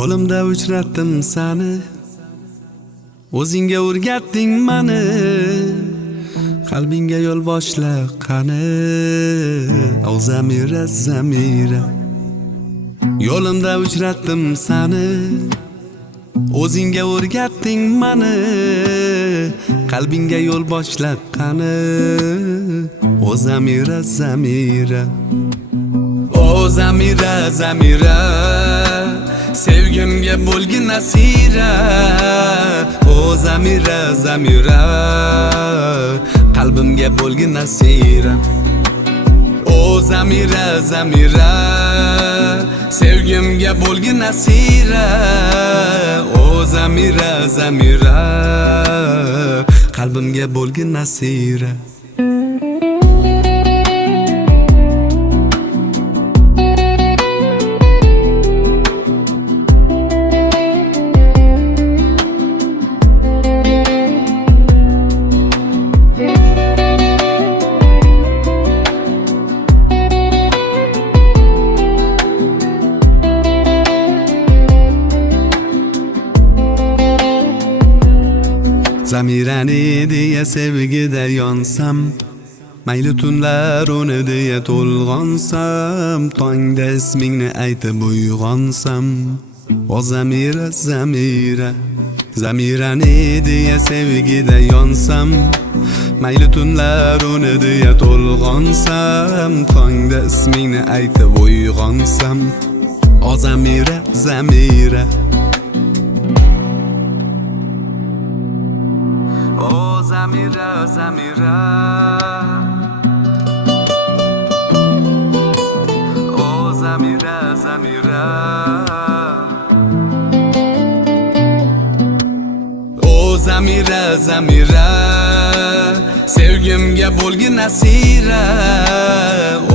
Yo'limda uchratdim seni, o'zingga o'rgatding meni, qalbingga yo'l boshla qani, o zamira zamira. Yo'limda uchratdim seni, o'zingga o'rgatding meni, qalbingga yo'l boshla qani, o zamira zamira. O zamira zamira, sevgimga bo'lgin asira. O zamira zamira, qalbimga bo'lgin asira. O zamira zamira, sevgimga bo'lgin asira. O zamira zamira, qalbimga bo'lgin asira. Zamirani deya sevgida yonsam, mayli tunlar uni deya to'lg'onsam, tongda ismingni aytib uyg'onsam. O zamira zamira, zamirani deya sevgida yonsam, mayli tunlar uni deya to'lg'onsam, tongda ismingni aytib uyg'onsam. O zamira zamira. O zamira zamira, o zamira zamira. O zamira zamira, sevgimga bo'lgin asira.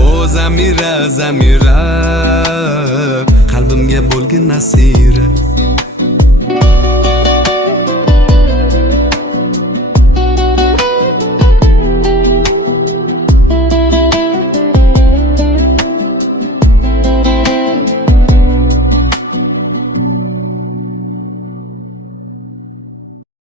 O zamira zamira, qalbimga bo'lgin asira.